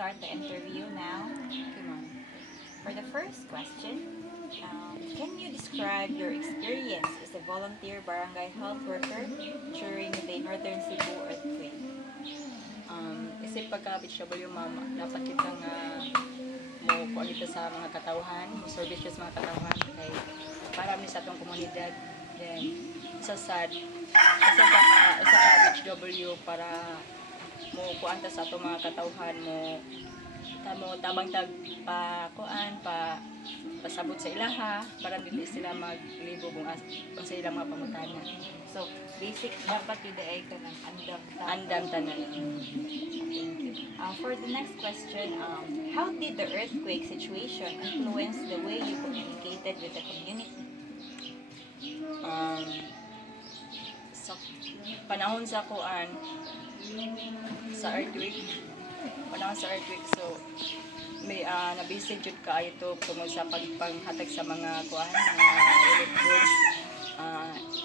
start the interview now. Come on. For the first question, can you describe your experience as a volunteer barangay health worker during the Northern Cebu earthquake? Isip pagka-vegetable yung mama, dapat kita nga mo kualita sa mga katawhan, mo service sa mga katawhan kay para mi sa atong komunidad. Then isa ka HW para mo kuanta sa atong mga katawhan mo tabang tag pasabot sa ilaha para dili sila maglibo kung sa ilang mga pangutana. So, basic dapat yun ay ka ng Andam tanan. Thank you. For the next question, how did the earthquake situation influence the way you communicated with the community? Sa panahon sa kuan sa earthquake so may nabisig jud kaayo to tungod sa pagpanghatag sa mga kuan mga relief goods,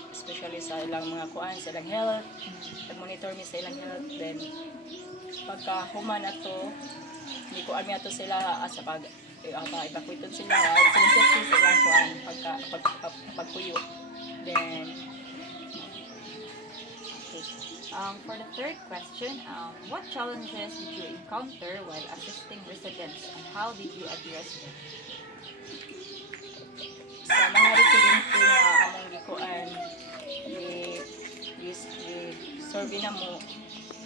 especially sa ilang mga kuan sa ilang health, monitor mi sa ilang health. Then pagka human ato ni kuan mi ato sila sa pag evacuate sila sinisafety sa ilang kuan pagpuyo. Then For the third question, what challenges did you encounter while assisting residents and how did you address them? sa mga residente nga among gikuan survey na mo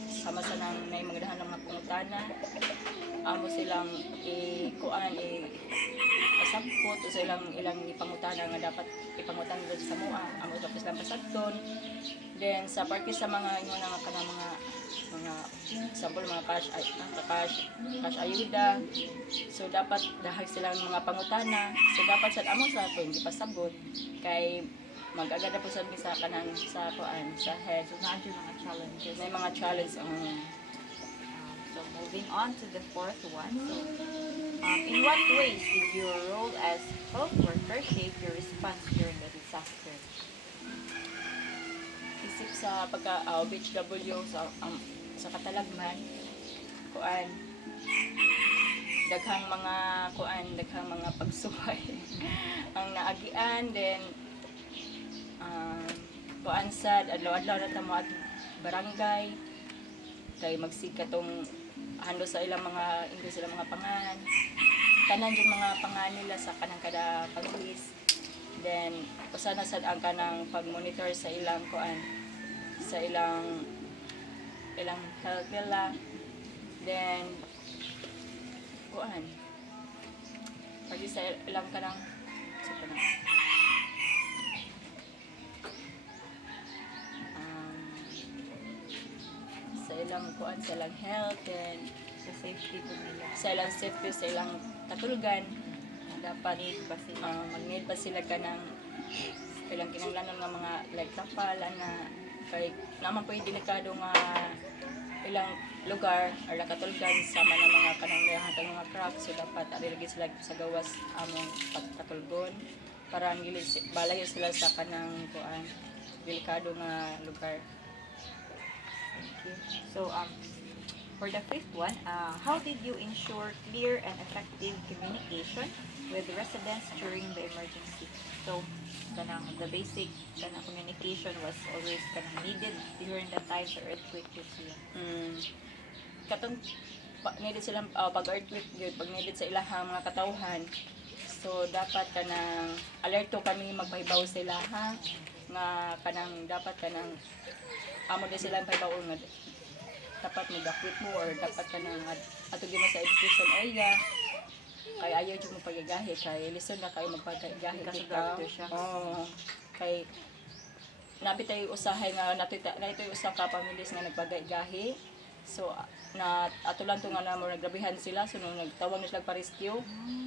sama sa nang may mga dahan ng mga pangutana amo silang ikuan pasampot o sa ilang ipangutana nga dapat ipangutan sa mua amo tapos lang pasagton. Then sa parte sa mga ingon nga kanang mga example mga cash ayuda, so dapat dahil silang mga pangutana, so dapat sa amo sa aton gipasabot kay mag-agad na po sa kanang sa kuan sa head. So, naadyo mga challenges. May mga challenge ang So, moving on to the fourth one. So, in what ways did your role as health worker shape your response during the disaster? isip sa pagka BHW sa katalagman kuan daghang mga pagsuway ang naagian. Then kuan sad adlaw-adlaw na ta mo at barangay kay magsika tong hando sa ilang mga pangan tanan yung mga pangan nila sa kanang kada paglis. Then usa na sad ang kanang pag-monitor sa ilang kuan sa ilang health nila. Then kuan pag sa ilang kanang sa ilang kuan sa ilang health. Then Sa safety po nila. sa ilang safety sa ilang katulgan dapat mag-need pa sila ka ng ilang kinanglanon nga mga like kapal na kay naman po yung delikado nga ilang lugar or katulgan sama ng mga kanang mga crack. So dapat alilagi sila sa gawas among pagkatulgon para ang balayo sila sa kanang kuan delikado nga lugar. Okay. So, for the fifth one, how did you ensure clear and effective communication with residents during the emergency? So, the basic communication was always needed during the time the earthquake hit you. Katong needed silang pag-earthquake yun, pag needed sa ilahang mga katawhan. So dapat kanang alerto kami magpahibaw sa ilaha nga kanang dapat kanang amo din silang pahibaw nga dapat mag-evacuate mo or dapat kanang ato din sa education area kay ayaw jud mo pagigahi kay listen na kayo magpagahi Kasugado siya. Kay nabi tayo usahay nga nato usa ka families nga nagpagahi. So na ato lang to nga na mo nagrabihan sila so nung nagtawag na sila pa rescue.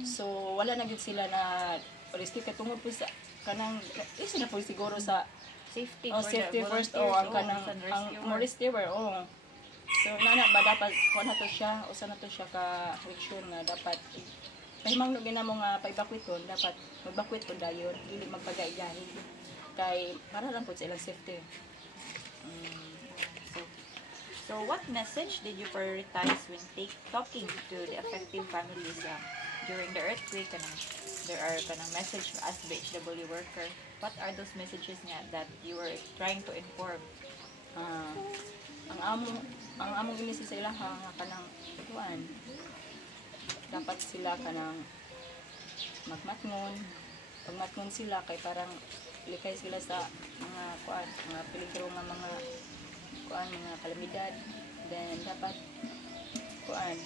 So wala na gid sila na rescue kay tungod po sa kanang isa na po siguro sa Safety, safety the first volunteers, ang kanang ang more rescuer so na ba dapat kuha na to siya usa na to siya ka action nga dapat pahimang no ginamo nga pa-evacuate kon dapat mag-evacuate kon dayon dili magpagaigahi kay para lang po sa ilang safety. So So what message did you prioritize when talking to the affected families during the earthquake? There are message as BHW worker. What are those messages nga that you were trying to inform? Ah, ang among ginisi sa ilaha nga kanang kuan dapat sila kanang magmatngon pagmatngon sila kay parang likay sila sa mga kuan mga peligro nga mga kuan mga kalamidad, then dapat kuan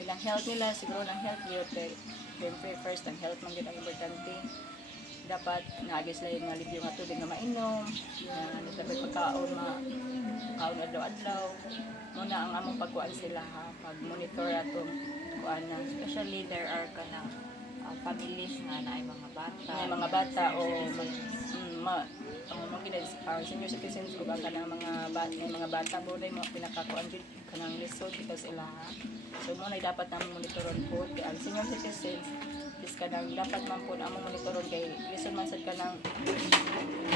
ilang health nila siguro ng health yun kay siyempre first ang health man yun ang importante. Dapat naagi sila yung mga libyo nga tubig na mainom, na dapat pagkaon kaon adlaw-adlaw. Muna ang among pagkuan sila ha, pag-monitor atong kuan na. Especially there are families nga na ay mga bata. May mga bata o senior citizens o baka na mga bata mo na yung pinakakuan din kanang lisod because sila ha. So muna dapat namin monitoron po kay ang senior citizens is kanang dapat man po na among monitoron kay lisod man sad kanang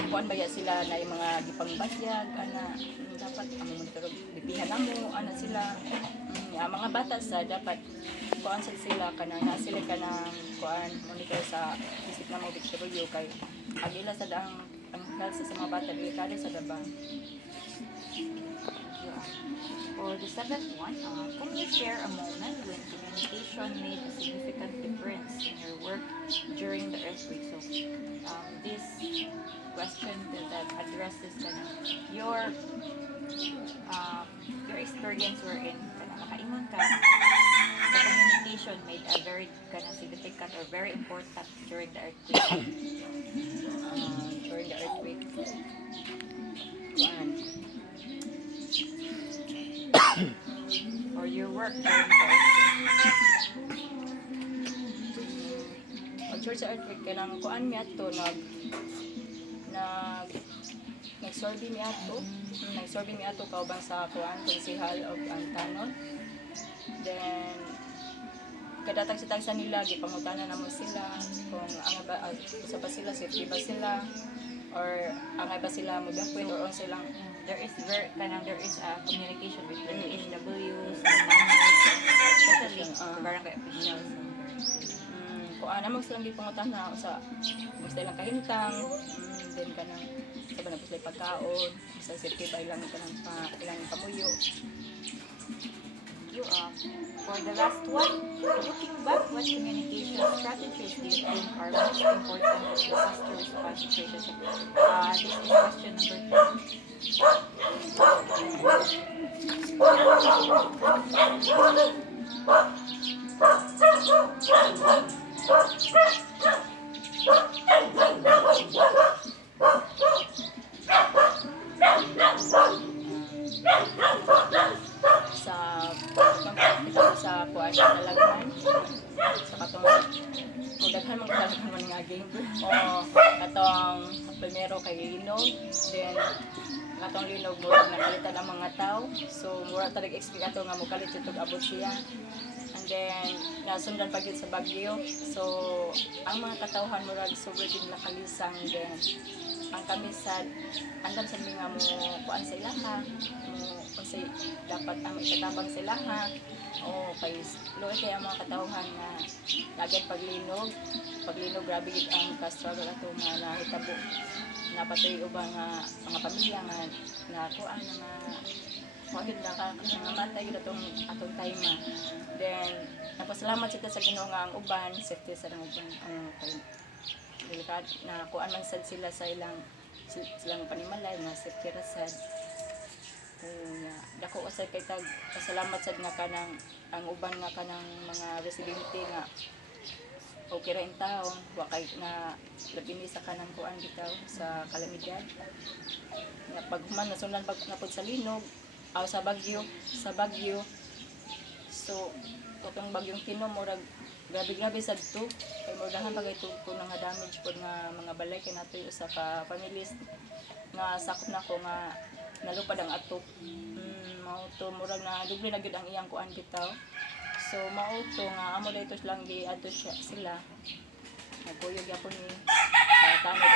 kuan baya sila na yung mga gipangbatyag ana dapat among monitoron bibihan namo ana sila ang mga bata sa dapat kuan sad sila kanang na sila kanang kuan monitor sa visit na mo BHW kay agila sad ang health sa mga bata delikado sa daba. For the seventh one, can you share a moment when communication made a significant difference in your work during the earthquake? So, this question that addresses your experience wherein nakaingon ka, the communication made a very significant or very important during the earthquake. During the earthquake, Or your work during the earthquake. During sa earthquake kanang kuan mi ato nag-survey mi ato kauban sa kuan konsehal og ang tanon. Then kadatag sa tagsa nila gipangutanan namo sila kung usa ba sila safety ba sila or angay ba sila modakwin or on silang There is a communication between the HWs, the families, especially the barangay officials. Kung namang silang gipangutanan sa gusto lang kahintang, then kanang sa ba na sila pagkaon, sa safety ba ilang ilang pamuyo. For the last one, looking back, what communication strategies do you think are most important in disaster response situations? This is question number 10. Sa kuan talagman sa katong daghan man talagman man nga game o katong primero kay linog, then katong linog murag nakalitan ang mga tao, so murag talag expect ato nga mokalit jud abot siya, and then nasundan pa gyud sa bagyo, so ang mga katawhan murag sobrang din nakalisang, then ang kami sad andam sa mga mo kuan sa ilaha mo kasi dapat ang ikatabang sila ha o kay loy kay ang mga katawhan nga lagyan paglinog grabe gid ang ka-struggle ato nga nahitabo napatoy ubang mga pamilya nga kuan nga kuan nga matay gid atong time. Then nagpasalamat sita sa Ginoo nga ang uban safety sa nang uban kay delikad na kuan man sad sila sa silang panimalay nga safety ra sad. Dako usay kay tag pasalamat sad nga kanang ang uban nga kanang mga residente nga okay ra in taon wa kay na labini sa kanang kuan bitaw sa kalamidad nga paghuman nasundan napod sa linog sa bagyo so katong bagyong Tino murag grabe sad to kay murdahan bagay to nga damage pod nga mga balay kay natoy usa ka families nga sakop nako nga nalupad ang atok. Mao to murag na doble na gyud ang iyang kuan bitaw. So mao to nga amo dayto lang gi adto sila. Nagkuyog gyapon ni sa tanod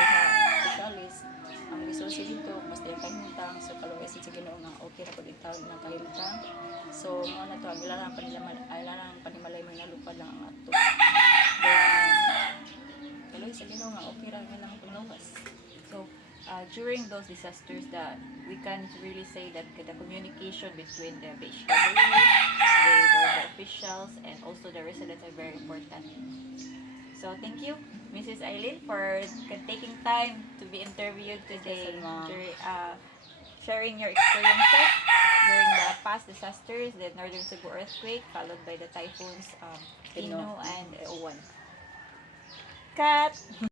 sa Gonzales ang gisusi dito basta yung kahimtang so kaluwasin sa Ginoo nga okay ra pud itaw ng kahimtang so mo na to ang ilarang panimalay mo nga lupa lang ang ato then kaluwasin sa Ginoo nga okay ra nga lang paglawas. So, during those disasters, that we can really say that the communication between the BHW, the officials, and also the residents are very important. So, thank you, Mrs. Eileen, for taking time to be interviewed today, Yes, ma'am. sharing your experiences during the past disasters, the Northern Cebu earthquake, followed by the typhoons Tino Tino. and Owan. Cut!